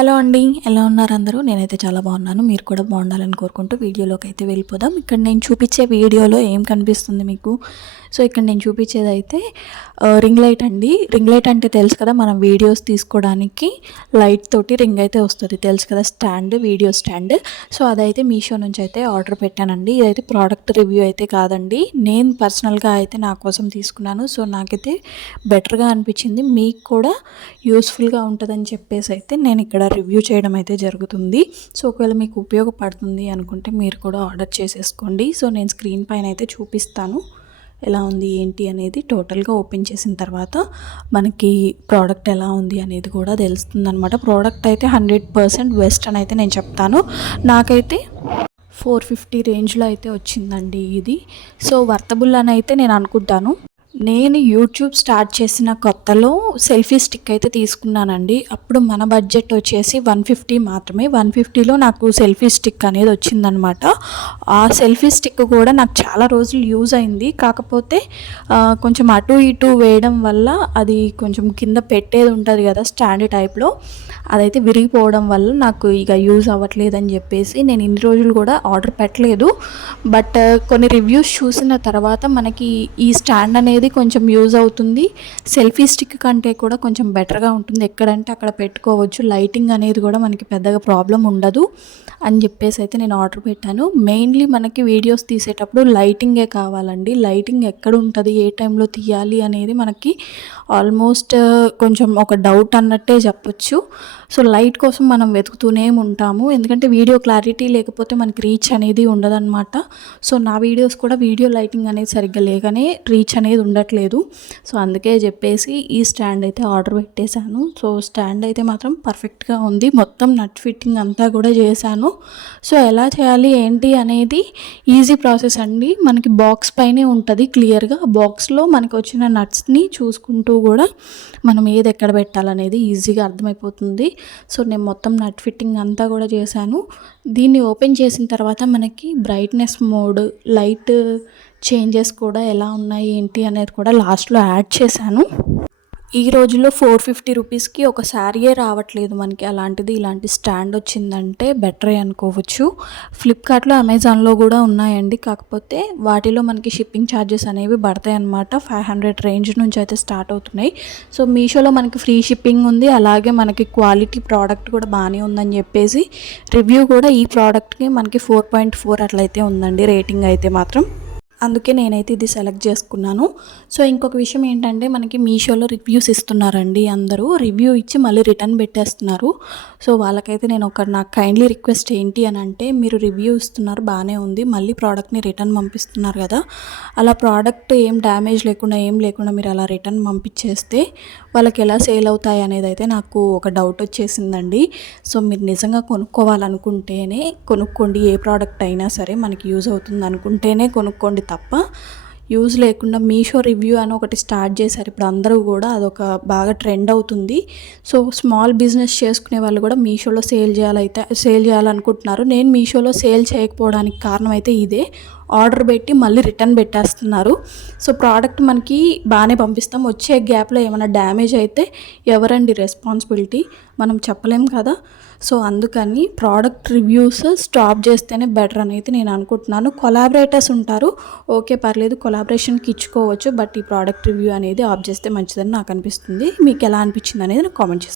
Hello అండి ఎలా ఉన్నారు అందరూ? నేనైతే చాలా బాగున్నాను. మీరు కూడా బాగుండాలని కోరుకుంటూ వీడియోలోకి అయితే వెళ్ళిపోదాం. ఇక్కడ నేను చూపించే వీడియోలో ఏం కనిపిస్తుంది మీకు? సో ఇక్కడ నేను చూపించేది అయితే రింగ్ లైట్ అండి. రింగ్ లైట్ అంటే తెలుసు కదా మనం వీడియోస్ తీసుకోవడానికి లైట్ తోటి రింగ్ అయితే వస్తుంది. తెలుసు కదా స్టాండ్ వీడియో స్టాండ్ సో అదైతే మీషో నుంచి అయితే ఆర్డర్ పెట్టానండి. ఇదైతే ప్రోడక్ట్ రివ్యూ అయితే కాదండి. నేను పర్సనల్గా అయితే నా కోసం తీసుకున్నాను. సో నాకైతే బెటర్గా అనిపించింది. మీకు కూడా యూస్ఫుల్గా ఉంటుందని చెప్పేసి అయితే నేను ఇక్కడ రివ్యూ చేయడం అయితే జరుగుతుంది. సో ఒకవేళ మీకు ఉపయోగపడుతుంది అనుకుంటే మీరు కూడా ఆర్డర్ చేసేసుకోండి. సో నేను స్క్రీన్ పైన అయితే చూపిస్తాను. ఎలా ఉంది ఏంటి అనేది టోటల్గా ఓపెన్ చేసిన తర్వాత మనకి ప్రోడక్ట్ ఎలా ఉంది అనేది కూడా తెలుస్తుంది అనమాట ప్రోడక్ట్ అయితే హండ్రెడ్ పర్సెంట్ బెస్ట్ అని అయితే నేను చెప్తాను. నాకైతే ఫోర్ ఫిఫ్టీ రేంజ్లో అయితే వచ్చిందండి ఇది. సో వర్తబుల్ అని అయితే నేను అనుకుంటాను. నేను యూట్యూబ్ స్టార్ట్ చేసిన కొత్తలో సెల్ఫీ స్టిక్ అయితే తీసుకున్నానండి. అప్పుడు మన బడ్జెట్ వచ్చేసి వన్ ఫిఫ్టీ మాత్రమే. వన్ ఫిఫ్టీలో నాకు సెల్ఫీ స్టిక్ అనేది వచ్చిందనమాట ఆ సెల్ఫీ స్టిక్ కూడా నాకు చాలా రోజులు యూజ్ అయింది. కాకపోతే కొంచెం అటు ఇటు వేయడం వల్ల అది కొంచెం కింద పెట్టేది ఉంటుంది కదా స్టాండ్ టైప్లో అదైతే విరిగిపోవడం వల్ల నాకు ఇక యూజ్ అవ్వట్లేదని చెప్పేసి నేను ఇన్ని రోజులు కూడా ఆర్డర్ పెట్టలేదు. బట్ కొన్ని రివ్యూస్ చూసిన తర్వాత మనకి ఈ స్టాండ్ అనేది కొంచెం యూజ్ అవుతుంది. సెల్ఫీ స్టిక్ కంటే కూడా కొంచెం బెటర్గా ఉంటుంది. ఎక్కడంటే అక్కడ పెట్టుకోవచ్చు. లైటింగ్ అనేది కూడా మనకి పెద్దగా ప్రాబ్లం ఉండదు అని చెప్పేసి అయితే నేను ఆర్డర్ పెట్టాను. మెయిన్లీ మనకి వీడియోస్ తీసేటప్పుడు లైటింగే కావాలండి. లైటింగ్ ఎక్కడ ఉంటుంది ఏ టైంలో తీయాలి అనేది మనకి ఆల్మోస్ట్ uh, కొంచెం ఒక డౌట్ అన్నట్టే చెప్పొచ్చు. సో లైట్ కోసం మనం వెతుకుతూనే ఉంటాము. ఎందుకంటే వీడియో క్లారిటీ లేకపోతే మనకి రీచ్ అనేది ఉండదన్నమాట. సో నా వీడియోస్ కూడా వీడియో లైటింగ్ అనేది సరిగ్గా లేకనే రీచ్ అనేది ఉండట్లేదు. సో అందుకే చెప్పేసి ఈ స్టాండ్ అయితే ఆర్డర్ పెట్టేశాను. సో స్టాండ్ అయితే మాత్రం పర్ఫెక్ట్గా ఉంది. మొత్తం నట్ ఫిట్టింగ్ అంతా కూడా చేశాను. సో ఎలా చేయాలి ఏంటి అనేది ఈజీ ప్రాసెస్ అండి. మనకి బాక్స్ పైనే ఉంటుంది క్లియర్గా. బాక్స్లో మనకి వచ్చిన నట్స్ని చూసుకుంటూ కూడా మనం ఏది ఎక్కడ పెట్టాలనేది ఈజీగా అర్థమైపోతుంది. సో నేను మొత్తం నట్ ఫిట్టింగ్ అంతా కూడా చేశాను. దీన్ని ఓపెన్ చేసిన తర్వాత మనకి బ్రైట్నెస్ మోడ్ లైట్ చేంజెస్ కూడా ఎలా ఉన్నాయి ఏంటి అనేది కూడా లాస్ట్లో యాడ్ చేశాను. ఈ రోజుల్లో ఫోర్ ఫిఫ్టీ రూపీస్కి ఒక శారీయే రావట్లేదు మనకి. అలాంటిది ఇలాంటి స్టాండ్ వచ్చిందంటే బెటరే అనుకోవచ్చు. ఫ్లిప్కార్ట్లో అమెజాన్లో కూడా ఉన్నాయండి. కాకపోతే వాటిలో మనకి షిప్పింగ్ ఛార్జెస్ అనేవి పడతాయి అనమాట ఫైవ్ హండ్రెడ్ రేంజ్ నుంచి అయితే స్టార్ట్ అవుతున్నాయి. సో మీషోలో మనకి ఫ్రీ షిప్పింగ్ ఉంది. అలాగే మనకి క్వాలిటీ ప్రోడక్ట్ కూడా బాగానే ఉందని చెప్పేసి రివ్యూ కూడా ఈ ప్రోడక్ట్కి మనకి ఫోర్ పాయింట్ ఫోర్ అట్లయితే ఉందండి. రేటింగ్ అయితే మాత్రం. అందుకే నేనైతే ఇది సెలెక్ట్ చేసుకున్నాను. సో ఇంకొక విషయం ఏంటంటే మనకి మీషోలో రివ్యూస్ ఇస్తున్నారండి అందరూ. రివ్యూ ఇచ్చి మళ్ళీ రిటర్న్ పెట్టేస్తున్నారు. సో వాళ్ళకైతే నేను ఒక నాకు కైండ్లీ రిక్వెస్ట్ ఏంటి అని అంటే మీరు రివ్యూ ఇస్తున్నారు బాగానే ఉంది. మళ్ళీ ప్రోడక్ట్ని రిటర్న్ పంపిస్తున్నారు కదా. అలా ప్రోడక్ట్ ఏం డ్యామేజ్ లేకుండా ఏం లేకుండా మీరు అలా రిటర్న్ పంపించేస్తే వాళ్ళకి ఎలా సేల్ అవుతాయి అనేది అయితే నాకు ఒక డౌట్ వచ్చేసిందండి. సో మీరు నిజంగా కొనుక్కోవాలనుకుంటేనే కొనుక్కోండి. ఏ ప్రోడక్ట్ అయినా సరే మనకి యూజ్ అవుతుంది అనుకుంటేనే కొనుక్కోండి. తప్ప యూజ్ లేకుండా మీషో రివ్యూ అని ఒకటి స్టార్ట్ చేశారు. ఇప్పుడు అందరూ కూడా అదొక బాగా ట్రెండ్ అవుతుంది. సో స్మాల్ బిజినెస్ చేసుకునే వాళ్ళు కూడా మీషోలో సేల్ చేయాలైతే సేల్ చేయాలనుకుంటున్నారు. నేను మీషోలో సేల్ చేయకపోవడానికి కారణం అయితే ఇదే. ఆర్డర్ పెట్టి మళ్ళీ రిటర్న్ పెట్టేస్తున్నారు. సో ప్రోడక్ట్ మనకి బాగానే పంపిస్తాం. వచ్చే గ్యాప్లో ఏమైనా డ్యామేజ్ అయితే ఎవరండి రెస్పాన్సిబిలిటీ? మనం చెప్పలేం కదా. సో అందుకని ప్రోడక్ట్ రివ్యూస్ స్టాప్ చేస్తేనే బెటర్ అనేది నేను అనుకుంటున్నాను. కొలాబరేటర్స్ ఉంటారు. ఓకే పర్లేదు కొలాబరేషన్కి ఇచ్చుకోవచ్చు. బట్ ఈ ప్రోడక్ట్ రివ్యూ అనేది ఆఫ్ చేస్తే మంచిదని నాకు అనిపిస్తుంది. మీకు ఎలా అనిపించింది అనేది నాకు కామెంట్ చేస్తాను